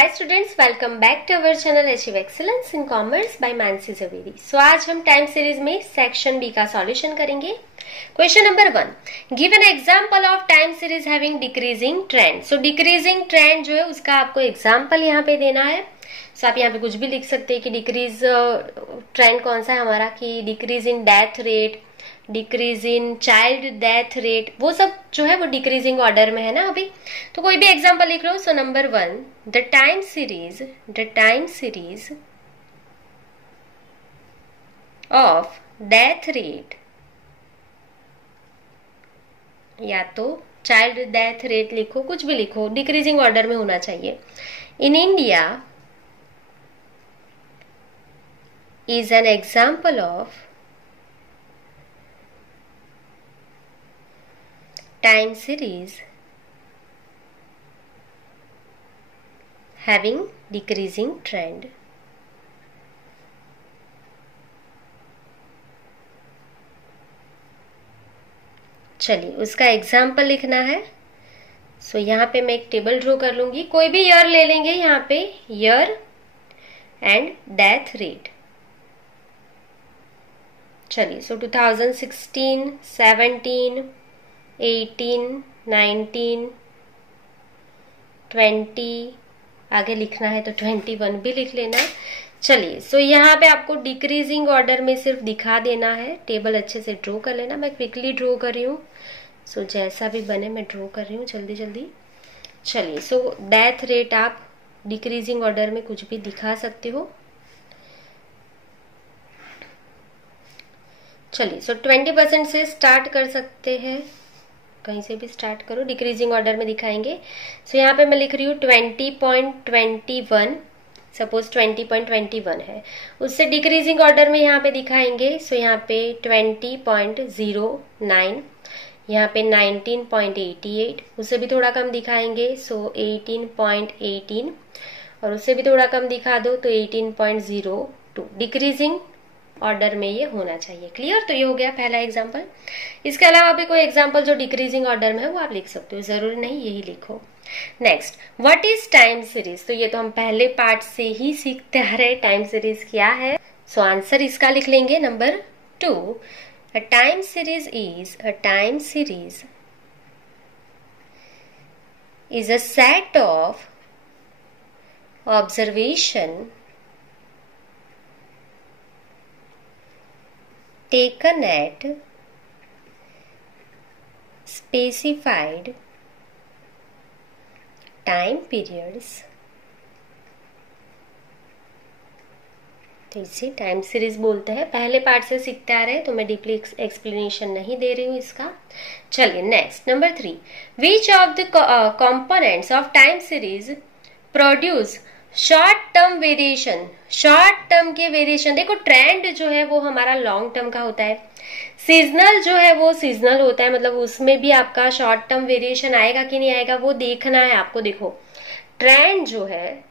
Hi students, welcome back to our channel achieve excellence in commerce by Mansi Javeri. So आज हम time series में section B का solution करेंगे। Question number 1, give an example of time series having decreasing trend. So decreasing trend जो है उसका आपको example यहाँ पे देना है। सो आप यहाँ पे कुछ भी लिख सकते हैं कि डिक्रीज ट्रेंड कौन सा है हमारा, कि decrease in death rate, decrease in child death rate, वो सब जो है वो डिक्रीजिंग ऑर्डर में है ना अभी। तो कोई भी एग्जांपल लिख लो। So number 1, the time series of death rate, या तो चाइल्ड डेथ रेट लिखो, कुछ भी लिखो, डिक्रीजिंग ऑर्डर में होना चाहिए। In India is an example of time series having decreasing trend। चलिए उसका एग्जाम्पल लिखना है। सो यहाँ पे मैं एक टेबल ड्रॉ कर लूंगी, कोई भी ईयर ले लेंगे यहाँ पे, ईयर एंड डेथ रेट। चलिए सो 2016, 17, 18, 19, 20, आगे लिखना है तो 21 भी लिख लेना। चलिए सो यहाँ पे आपको डिक्रीजिंग ऑर्डर में सिर्फ दिखा देना है। टेबल अच्छे से ड्रॉ कर लेना, मैं क्विकली ड्रॉ कर रही हूँ। सो जैसा भी बने मैं ड्रॉ कर रही हूँ जल्दी जल्दी। चलिए सो डेथ रेट आप डिक्रीजिंग ऑर्डर में कुछ भी दिखा सकते हो। चलिए सो 20% से स्टार्ट कर सकते हैं, कहीं से भी स्टार्ट करो, डिक्रीजिंग ऑर्डर में दिखाएंगे। सो यहाँ पे मैं लिख रही हूँ 20.21, सपोज 20.21 है, उससे डिक्रीजिंग ऑर्डर में यहाँ पे दिखाएंगे। सो यहाँ पे 20.09, यहाँ पे 19.88, उससे भी थोड़ा कम दिखाएंगे। सो 18.18, और उससे भी थोड़ा कम दिखा दो तो 18.02। डिक्रीजिंग ऑर्डर में ये होना चाहिए। क्लियर? तो ये हो गया पहला एग्जांपल। इसके अलावा भी कोई एग्जांपल जो डिक्रीजिंग ऑर्डर में है वो आप लिख सकते हो, जरूरी नहीं यही लिखो। Next, what is time series? तो ये तो हम पहले पार्ट से ही सीखते आ रहे टाइम सीरीज क्या है। सो आंसर इसका लिख लेंगे number 2, a time series is a set of observation taken at specified time periods। तो इसे टाइम सीरीज बोलते हैं। पहले पार्ट से सीखते आ रहे हैं तो मैं डीपली एक्सप्लेनेशन नहीं दे रही हूँ इसका। चलिए next, number 3, which of the components of time series produce short term variation. Short term के वेरिएशन, देखो ट्रेंड जो है वो हमारा लॉन्ग टर्म का होता है, सीजनल जो है वो सीजनल होता है, मतलब उसमें भी आपका शॉर्ट टर्म वेरिएशन आएगा कि नहीं आएगा वो देखना है आपको। देखो ट्रेंड जो है,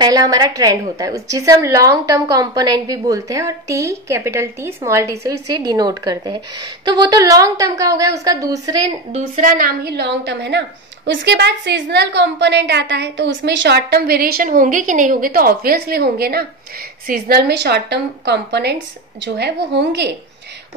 पहला हमारा ट्रेंड होता है जिसे हम लॉन्ग टर्म कंपोनेंट भी बोलते हैं, और T, capital T, small T से इसे डिनोट करते हैं। तो वो तो लॉन्ग टर्म का हो गया, उसका दूसरा नाम ही लॉन्ग टर्म है ना। उसके बाद सीजनल कंपोनेंट आता है, तो उसमें शॉर्ट टर्म वेरिएशन होंगे कि नहीं होंगे? तो ऑब्वियसली होंगे ना, सीजनल में शॉर्ट टर्म कंपोनेंट्स जो है वो होंगे।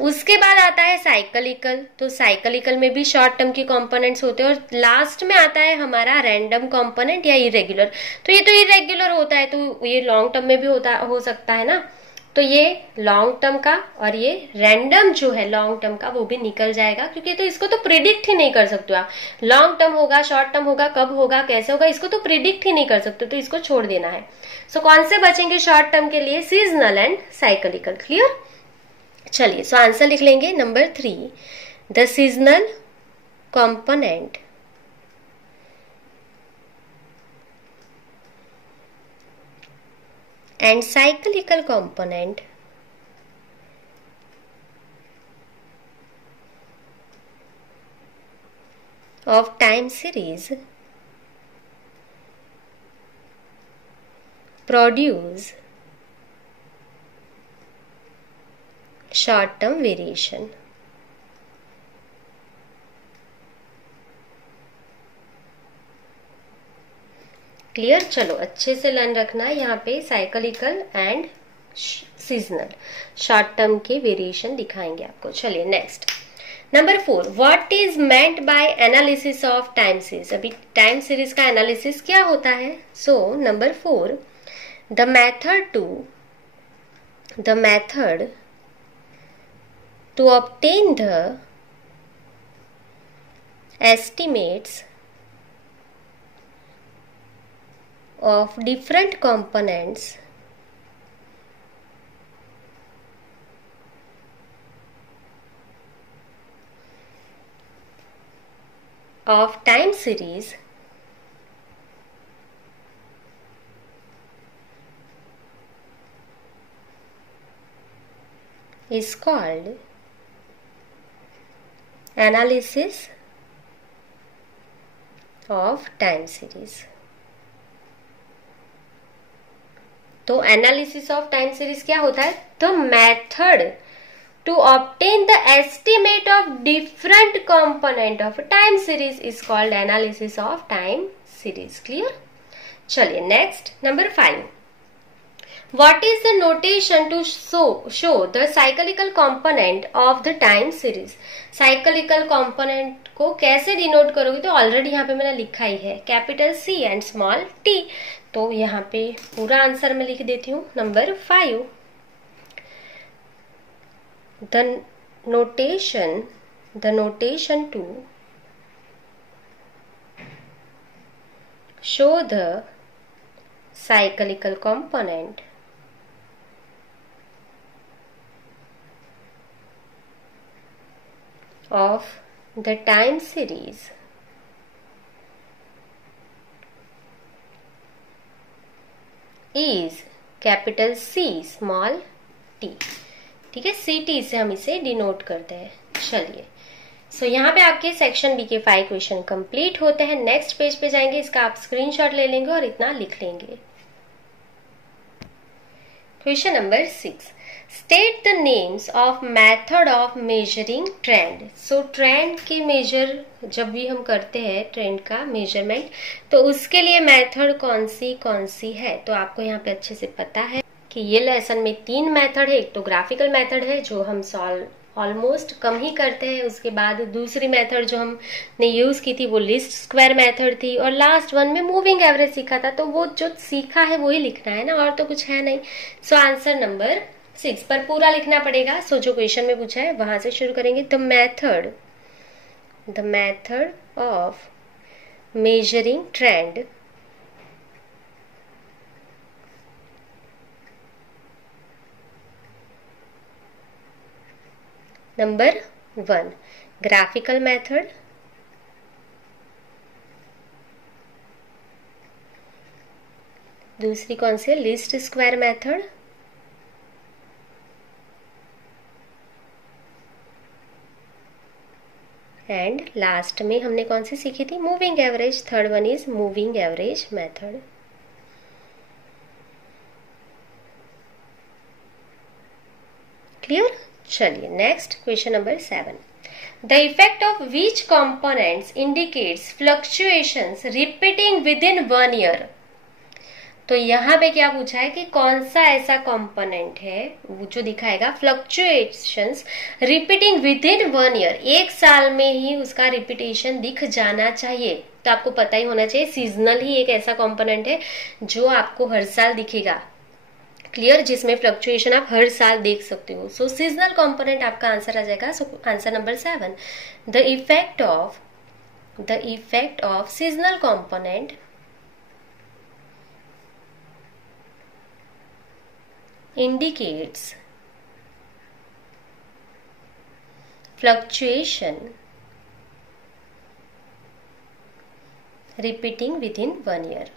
उसके बाद आता है साइक्लिकल, तो साइक्लिकल में भी शॉर्ट टर्म के कंपोनेंट्स होते हैं। और लास्ट में आता है हमारा रैंडम कंपोनेंट या इरेगुलर। तो ये तो इरेगुलर होता है, तो ये लॉन्ग टर्म में भी हो सकता है ना। तो ये लॉन्ग टर्म का और ये रैंडम जो है लॉन्ग टर्म का वो भी निकल जाएगा, क्योंकि तो इसको तो प्रिडिक्ट ही नहीं कर सकते आप। लॉन्ग टर्म होगा, शॉर्ट टर्म होगा, कब होगा, कैसे होगा, इसको तो प्रिडिक्ट ही नहीं कर सकते, तो इसको छोड़ देना है। सो कौन से बचेंगे शॉर्ट टर्म के लिए? Seasonal and cyclical. क्लियर? चलिए सो आंसर लिख लेंगे number 3, the seasonal component and cyclical component of time series produce short term variation। Clear? चलो अच्छे से लर्न रखना है, यहाँ पे cyclical and seasonal short term के वेरिएशन दिखाएंगे आपको। चलिए next number 4, what is meant by analysis of time series. अभी टाइम सीरीज का एनालिसिस क्या होता है? So number 4, the method to obtain the estimates of different components of time series is called analysis of time series। तो analysis of time series क्या होता है? The method to obtain the estimate of different component of time series is called analysis of time series. Clear? चलिए next number 5, what is the notation to show the cyclical component of the time series. Cyclical component को कैसे denote करोगे? तो already यहाँ पे मैंने लिखा ही है, capital C and small t। तो यहाँ पे पूरा आंसर मैं लिख देती हूँ। Number 5, the notation to show the cyclical component of the time series is capital C small t। ठीक है, CT से हम इसे डिनोट करते हैं। चलिए सो यहाँ पे आपके सेक्शन बी के 5 क्वेश्चन कंप्लीट होते हैं। नेक्स्ट पेज पे जाएंगे, इसका आप स्क्रीनशॉट ले लेंगे और इतना लिख लेंगे। Question number 6, state the names of method of measuring trend. So trend के मेजर जब भी हम करते हैं ट्रेंड का मेजरमेंट, तो उसके लिए मेथड कौन सी है? तो आपको यहाँ पे अच्छे से पता है कि ये लेसन में 3 मेथड है। एक तो ग्राफिकल मेथड है जो हम सॉल्व ऑलमोस्ट कम ही करते हैं, उसके बाद दूसरी मेथड जो हमने यूज की थी वो लिस्ट स्क्वायर मेथड थी, और लास्ट वन में मूविंग एवरेज सीखा था। तो वो जो सीखा है वही लिखना है ना, और तो कुछ है नहीं। सो आंसर नंबर 6 पर पूरा लिखना पड़ेगा। सो जो क्वेश्चन में पूछा है वहां से शुरू करेंगे। The method of measuring trend number 1 graphical method, दूसरी कौन सी है? Least square method, and last में हमने कौन सी सीखी थी? Moving average. Third one is moving average method. Clear? चलिए next question number 7, the effect of which components indicates fluctuations repeating within 1 year. तो यहाँ पे क्या पूछा है कि कौन सा ऐसा कंपोनेंट है वो जो दिखाएगा fluctuations repeating within 1 year, 1 साल में ही उसका रिपीटेशन दिख जाना चाहिए। तो आपको पता ही होना चाहिए सीजनल ही एक ऐसा कंपोनेंट है जो आपको हर साल दिखेगा। क्लियर? जिसमें फ्लक्चुएशन आप हर साल देख सकते हो। सो सीजनल कंपोनेंट आपका आंसर आ जाएगा। So answer number 7, the effect of seasonal component indicates fluctuation repeating within 1 year।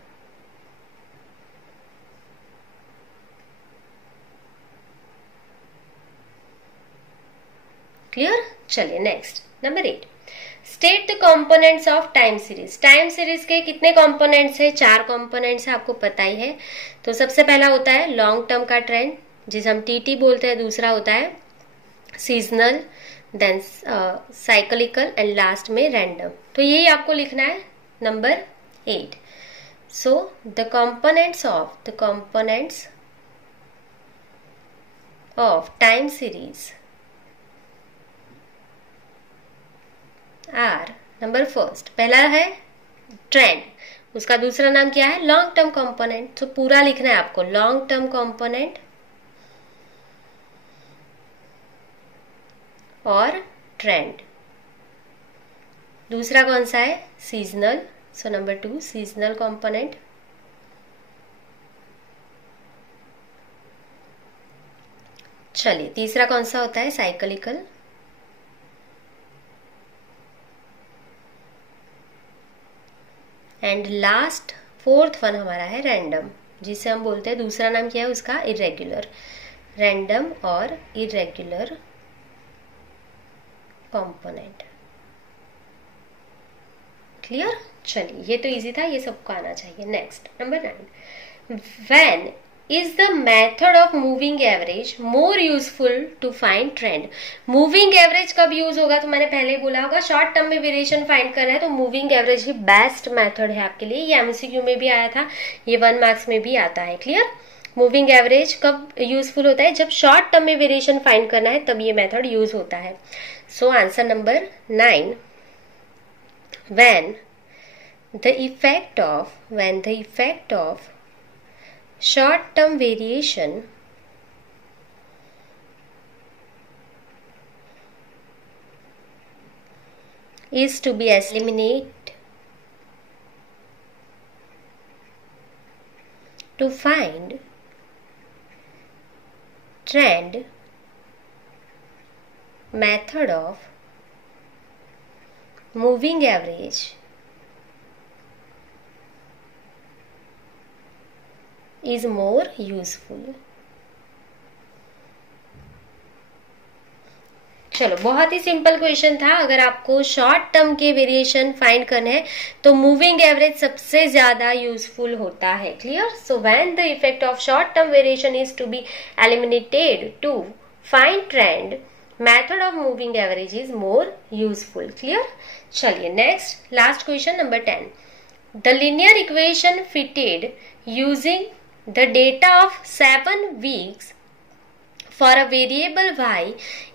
Clear? चलिए next number 8, state the components of time series. Time series के कितने कंपोनेंट्स है? 4 कंपोनेंट्स है, आपको पता ही है। तो सबसे पहला होता है लॉन्ग टर्म का ट्रेंड जिसे हम टीटी बोलते हैं, दूसरा होता है seasonal, then cyclical and last में रैंडम। तो यही आपको लिखना है number 8। So the components of time series are, नंबर फर्स्ट पहला है ट्रेंड, उसका दूसरा नाम क्या है, लॉन्ग टर्म कंपोनेंट। तो पूरा लिखना है आपको, लॉन्ग टर्म कंपोनेंट और ट्रेंड। दूसरा कौन सा है, seasonal. So number 2 seasonal component. चलिए तीसरा कौन सा होता है, cyclical. And last fourth one हमारा है रैंडम, जिसे हम बोलते हैं, दूसरा नाम क्या है उसका, इरेगुलर। रैंडम और इरेगुलर कंपोनेंट। क्लियर। चलिए ये तो इजी था, ये सबको आना चाहिए। Next number 9, when is the method of moving average more useful to find trend. Moving average कब यूज होगा, तो मैंने पहले ही बोला होगा, शॉर्ट टर्म में वेरिएशन फाइंड करना है तो मूविंग एवरेज ही बेस्ट मेथड है आपके लिए। ये एमसीक्यू में भी आया था, ये 1 मार्क्स में भी आता है। क्लियर। मूविंग एवरेज कब यूजफुल होता है, जब शॉर्ट टर्म में वेरिएशन फाइंड करना है तब ये मेथड यूज होता है। सो answer number 9, when the effect of short term variation is to be eliminated to find trend, method of moving average is more useful। चलो बहुत ही सिंपल क्वेश्चन था। अगर आपको शॉर्ट टर्म के वेरिएशन फाइंड करने हैं तो मूविंग एवरेज सबसे ज्यादा यूजफुल होता है। Clear. So when the effect of short term variation is to be eliminated to find trend, method of moving average is more useful. Clear. चलिए next last question number 10, the linear equation fitted using the data of 7 weeks for a variable y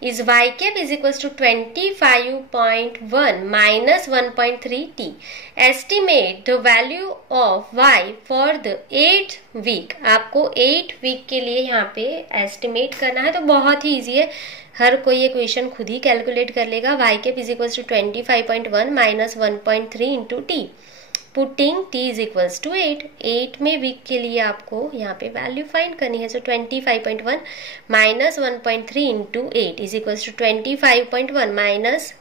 is y cap is equals to 25.1 minus 1.3 t. Estimate the value of y for the 8th week। आपको 8 week के लिए यहाँ पे estimate करना है, तो बहुत ही easy है, हर कोई ये क्वेश्चन खुद ही कैलकुलेट कर लेगा। y cap is equals to 25.1 minus 1.3 into t, putting t is equals to 8 में वीक के लिए आपको यहाँ पे वैल्यू फाइंड करनी है। So 25.1 minus 1.3 into 8 is equals to 25.1 minus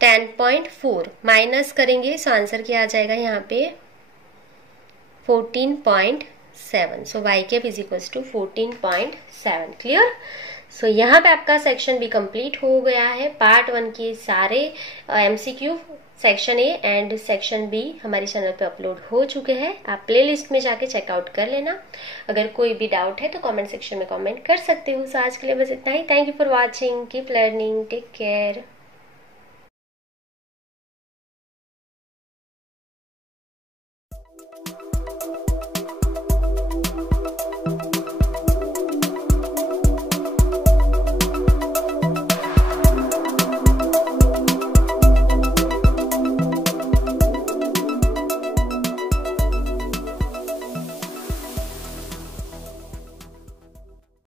10.4, minus करेंगे सो आंसर क्या आ जाएगा यहाँ पे 14.7। So y cap is equals to 14.7। Clear. So यहाँ पे आपका सेक्शन भी कंप्लीट हो गया है। पार्ट 1 के सारे MCQ section A and section B हमारे चैनल पे अपलोड हो चुके हैं। आप प्लेलिस्ट में जाके चेकआउट कर लेना। अगर कोई भी डाउट है तो कमेंट सेक्शन में कमेंट कर सकते हो। सो आज के लिए बस इतना ही। Thank you for watching, keep learning, take care.